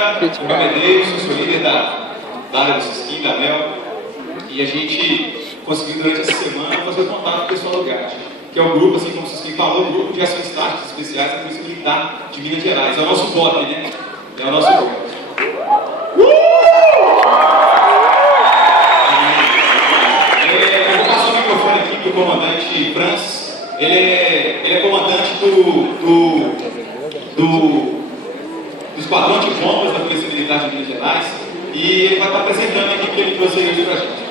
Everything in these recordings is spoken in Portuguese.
Meu Medeiros, eu sou líder da área do Sisquim, da Mel, e a gente conseguiu durante essa semana fazer contato com o pessoal do GAT, que é o grupo, assim como o Sisquim falou, o grupo de ações táticas especiais da Polícia Militar de Minas Gerais. É o nosso BOP, né? É o nosso BOP. Eu vou passar o microfone aqui para o comandante Francis. Ele é comandante do Esquadrão de Bombas da Polícia Militar de Minas Gerais, e ele vai estar apresentando aqui o que ele trouxe hoje para a gente.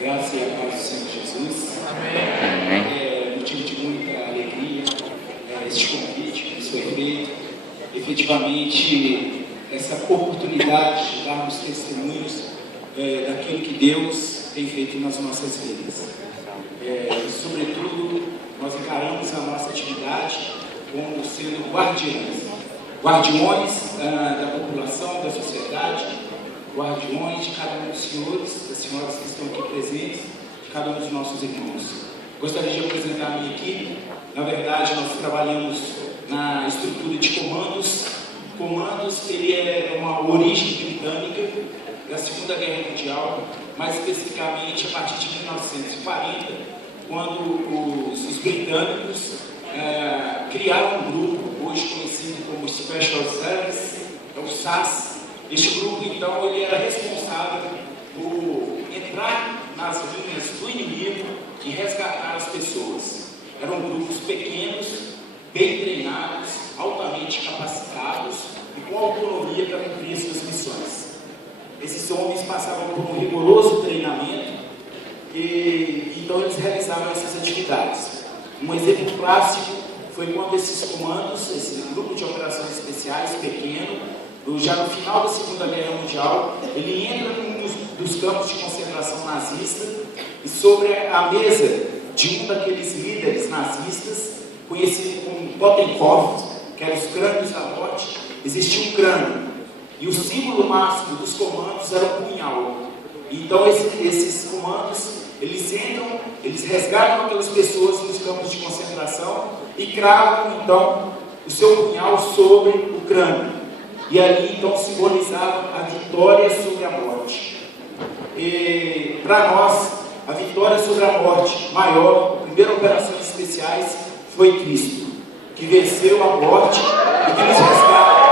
Graças e a paz do Senhor Jesus. Amém. Motivo de muita alegria este convite que nos foi feito. Efetivamente, essa oportunidade de darmos testemunhos daquilo que Deus tem feito nas nossas vidas. Sobretudo, nós encaramos a nossa atividade como sendo guardiões da população, da sociedade, guardiões de cada um dos senhores, das senhoras que estão aqui presentes, de cada um dos nossos irmãos. Gostaria de apresentar a minha equipe. Na verdade, nós trabalhamos na estrutura de comandos. Comandos, ele é uma origem britânica da Segunda Guerra Mundial, mais especificamente a partir de 1940, quando os britânicos criaram um grupo, hoje conhecido como Special Service, o SAS. Este grupo, então, ele era responsável por entrar nas linhas do inimigo e resgatar as pessoas. Eram grupos pequenos, bem treinados, altamente capacitados e com autonomia para cumprir suas missões. Esses homens passavam por um rigoroso treinamento e então eles realizavam essas atividades. Um exemplo clássico foi quando esses comandos, esse grupo de operações especiais pequeno, já no final da Segunda Guerra Mundial, ele entra num dos campos de concentração nazista e sobre a mesa de um daqueles líderes nazistas, conhecido como Totenkopf, que eram os crânios da morte, existia um crânio. E o símbolo máximo dos comandos era o punhal. Então esses comandos, eles entram, eles resgatam aquelas pessoas nos campos de concentração e cravam então o seu punhal sobre o crânio. E ali então simbolizava a vitória sobre a morte. E para nós, a vitória sobre a morte maior, a primeira operações especiais, foi Cristo, que venceu a morte e que nos resgata.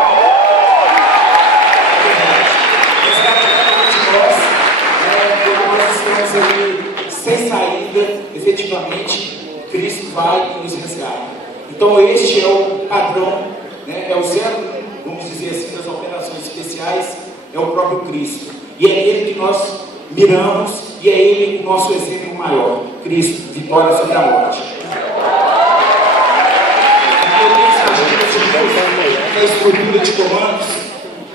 Estamos ali sem saída, efetivamente, Cristo vai e nos resgata. Então este é o padrão, né? É o 0, vamos dizer assim, das operações especiais, é o próprio Cristo. E é nele que nós miramos, e é ele o nosso exemplo maior, Cristo, vitória sobre a morte. A estrutura de comandos,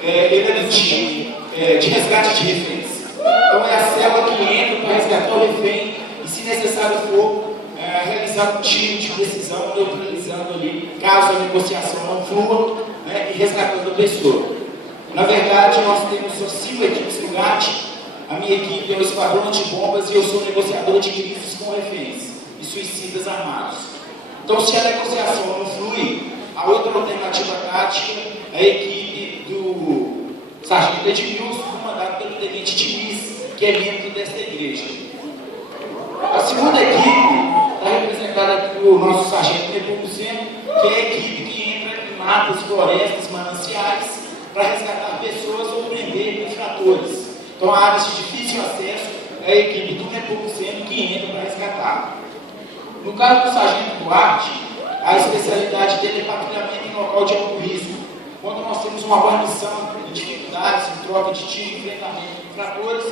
ele é do time de resgate de reféns. Então é a célula que entra para resgatar o refém e, se necessário for, realizar um tiro de precisão, neutralizando ali, caso a negociação não flua, né, e resgatando a pessoa. Na verdade, nós temos 5 equipes no GAT. A minha equipe é o Esquadrão de Bombas e eu sou negociador de crises com reféns e suicidas armados. Então, se a negociação não flui, a outra alternativa tática é a equipe do Sargento Edmilson, comandado pelo Tenente Diniz, que é membro desta igreja. A segunda equipe está representada aqui pelo nosso Sargento Nepomuceno, que é a equipe que entra em matas, florestas, mananciais, para resgatar pessoas ou prender infratores. Então, a área de difícil acesso é a equipe do Nepomuceno que entra para resgatar. No caso do Sargento Duarte, a especialidade dele é patrulhamento em local de alto risco. Quando nós temos uma guarnição em dificuldades, em troca de tiro, enfrentamento de infratores,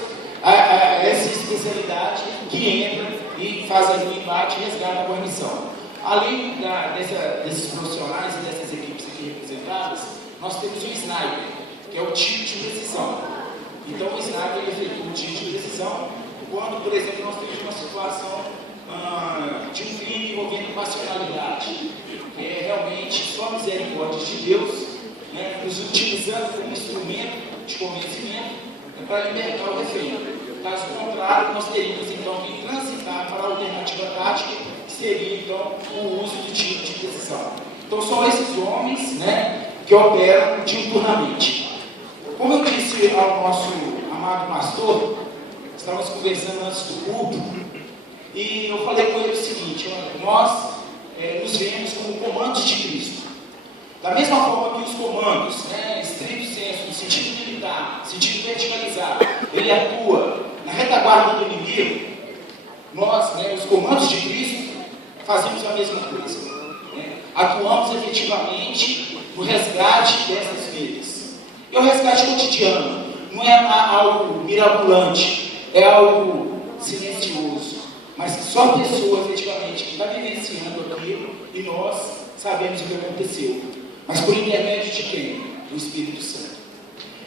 essa especialidade que entra e faz ali o embate e resgata a guarnição. Além desses profissionais e dessas equipes aqui representadas, nós temos o sniper, que é o tiro de precisão. Então o sniper efetua o tiro de precisão quando, por exemplo, nós temos uma situação de um crime envolvendo passionalidade, que é realmente só misericórdia de Deus, né, nos utilizando como instrumento de convencimento para libertar o refém. Caso contrário, nós teríamos então que transitar para a alternativa tática, que seria então o uso do tiro de precisão. Então são esses homens, né, que que operam diuturnamente. Como eu disse ao nosso amado pastor, estávamos conversando antes do culto, e eu falei com ele o seguinte: nós nos vemos como comandos de Cristo. Da mesma forma que os comandos, estrito senso, no sentido militar, no sentido verticalizado, ele atua na retaguarda do inimigo, nós, os comandos de Cristo, fazemos a mesma coisa. Atuamos efetivamente no resgate dessas vidas. E o resgate cotidiano não é algo mirabolante, é algo silencioso, mas que só a pessoa efetivamente que está vivenciando aquilo e nós sabemos o que aconteceu. Mas por intermédio de quem? Do Espírito Santo.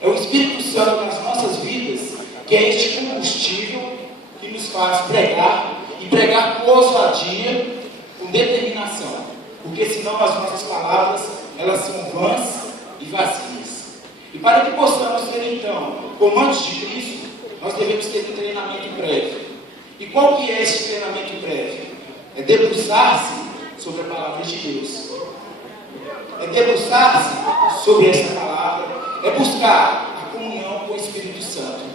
É o Espírito Santo nas nossas vidas que é este combustível que nos faz pregar, e pregar com ousadia, com determinação, porque senão as nossas palavras, elas são vãs e vazias. E para que possamos ter então comandos de Cristo, nós devemos ter um treinamento prévio. E qual que é esse treinamento prévio? É debruçar-se sobre a palavra de Deus. É debruçar-se sobre essa palavra, é buscar a comunhão com o Espírito Santo.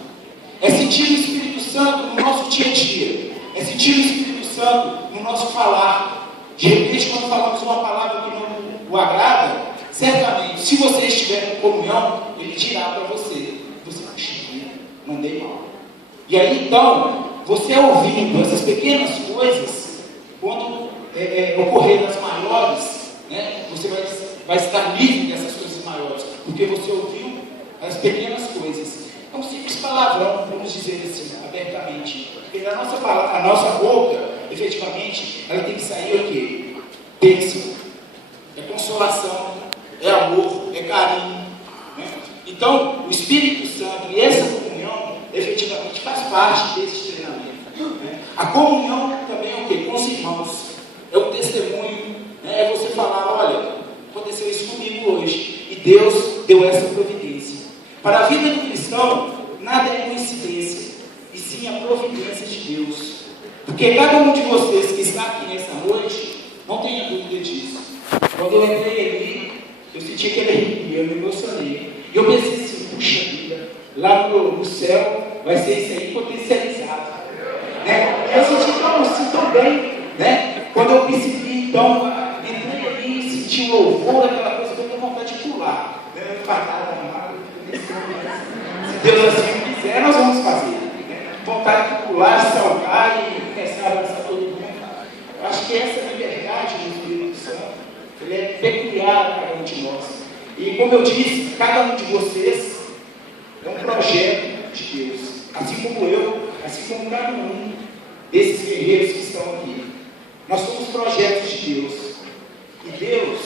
É sentir o Espírito Santo no nosso dia a dia. É sentir o Espírito Santo no nosso falar. De repente, quando falamos uma palavra que não o agrada, certamente, se você estiver em comunhão, ele dirá para você: você mandei mal. E aí então, você ouvindo essas pequenas coisas, quando ocorrer as maiores, você vai estar livre dessas coisas maiores, porque você ouviu as pequenas coisas. É um simples palavrão, vamos dizer assim, abertamente. Porque a nossa boca, efetivamente, ela tem que sair o quê? Bênção, é consolação, é amor, é carinho. Então, o Espírito Santo e essa comunhão, efetivamente, faz parte desse treinamento. A comunhão também é o quê? Com os irmãos. É o testemunho, é você falar: olha, aconteceu isso comigo hoje, e Deus deu essa providência. Para a vida do cristão, nada é coincidência, e sim a providência de Deus. Porque cada um de vocês que está aqui nessa noite, não tenha dúvida disso. Quando eu entrei ali, eu senti aquele arrepio, eu me emocionei. E eu pensei assim: puxa vida, lá no céu vai ser isso aí potencializado. Eu senti tão bem, quando eu percebi, então, entrei ali, senti o louvor, aquela coisa, eu tenho vontade de pular. Se Deus assim quiser, nós vamos fazer. Vontade de pular, de saltar e começar a abraçar todo mundo. Eu acho que essa liberdade do Espírito Santo, ele é peculiar a cada um de nós. E como eu disse, cada um de vocês é um projeto de Deus. Assim como eu, assim como cada um desses guerreiros que estão aqui. Nós somos projetos de Deus. E Deus,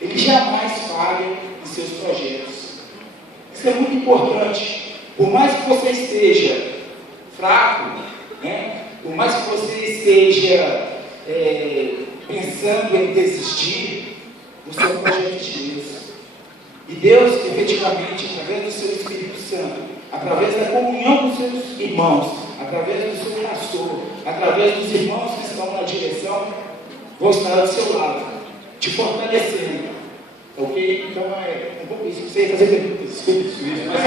Ele jamais falha em seus projetos. Isso é muito importante. Por mais que você esteja fraco, por mais que você esteja pensando em desistir, você é um projeto de Deus. E Deus, efetivamente, através do seu Espírito Santo, através da comunhão com seus irmãos, através do seu pastor, através dos irmãos que estão na direção, vão estar ao seu lado, te fortalecendo. Ok? Então é um pouco isso. Você ia fazer perguntas? Desculpe isso, mas o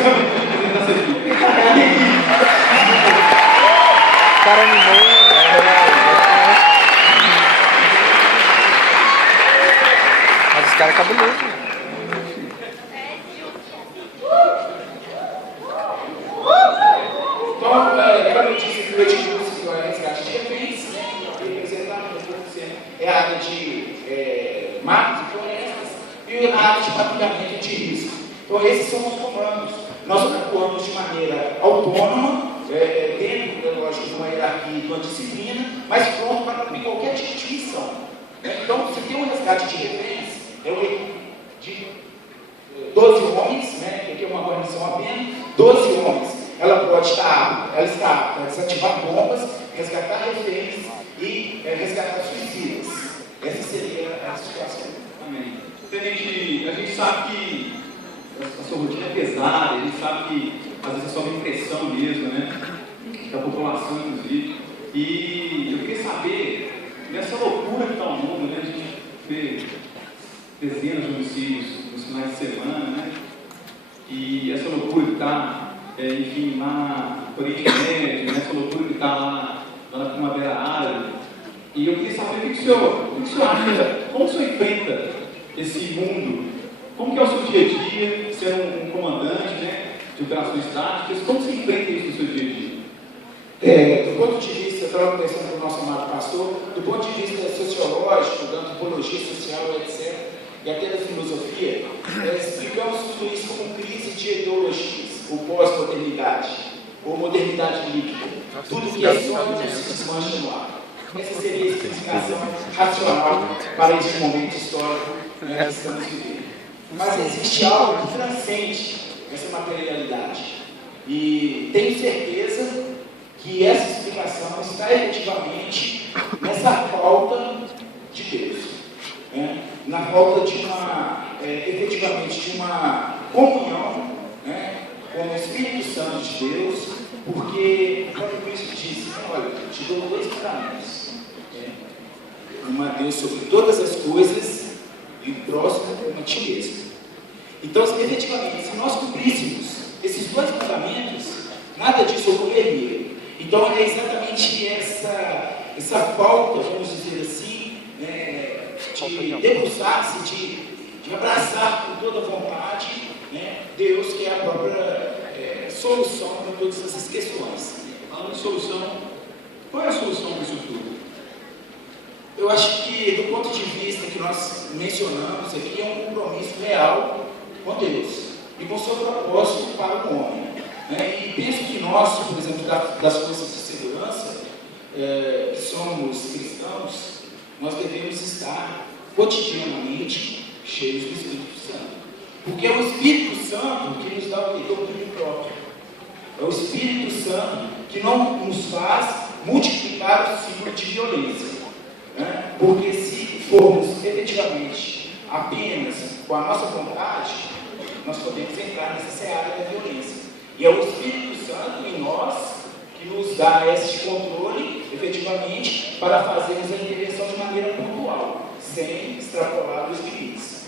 cara animou. Mas os caras é cabuloso. Então, como eu disse, o edifício é resgate de reféns, é a área de matos e florestas e a área de patrulhamento de risco. Então, esses são os comandos. Nós atuamos de maneira autônoma, dentro, lógico, de uma hierarquia, de uma disciplina, mas pronto para cumprir qualquer tipo de missão. Então, se tem um resgate de reféns, é uma equipe de 12 homens, porque é uma guarnição apenas, 12 homens. Ela pode estar, ela está para desativar bombas, resgatar reféns e resgatar suicidas. Essa seria a situação. Amém. A gente sabe que a sua rotina é pesada, a gente sabe que às vezes é só uma impressão mesmo, da população, inclusive. E eu queria saber, nessa loucura que está o mundo, a gente vê dezenas de homicídios nos finais de semana, né? E essa loucura que está, enfim, lá no Oriente Médio, né? Essa loucura que está lá na Primavera Árabe. E eu queria saber o que o senhor acha, como o senhor enfrenta esse mundo, como que é o seu dia a dia, sendo um comandante, né, de operações táticas, como você enfrenta isso no seu dia a dia? Do ponto de vista, eu estava conversando com o nosso amado pastor, do ponto de vista sociológico, da antropologia social, etc., e até da filosofia, explicamos tudo isso como crise de ideologias, ou pós-modernidade, ou modernidade líquida. Tudo que é sólido se desmancha no ar. Essa seria a explicação racional para esse momento histórico, né, que estamos vivendo. Mas existe algo que transcende essa materialidade. E tenho certeza que essa explicação está efetivamente nessa falta de Deus, né? Na falta de efetivamente de uma comunhão, né, com o Espírito Santo de Deus, porque o próprio Cristo disse, olha, te dou 2 mandamentos, né? Amar a Deus sobre todas as coisas e o próximo como a ti mesmo. Então, efetivamente, se nós cumpríssemos esses 2 mandamentos, nada disso ocorreria. Então, é exatamente essa falta, vamos dizer assim, de debruçar-se, de abraçar com toda vontade, né, Deus, que é a própria solução para todas essas questões. Falando de solução, qual é a solução para isso tudo? Eu acho que, do ponto de vista que nós mencionamos aqui, é um compromisso real com Deus e com o seu propósito para o homem. E penso que nós, por exemplo, das forças de segurança, que somos cristãos, nós devemos estar cotidianamente cheios do Espírito Santo. Porque é o Espírito Santo que nos dá o domínio próprio. É o Espírito Santo que não nos faz multiplicar o ciclo de violência. Porque se formos efetivamente apenas com a nossa vontade, nós podemos entrar nessa seara da violência. E é o Espírito Santo em nós que nos dá esse controle, efetivamente, para fazermos a intervenção de maneira pontual, sem extrapolar os limites.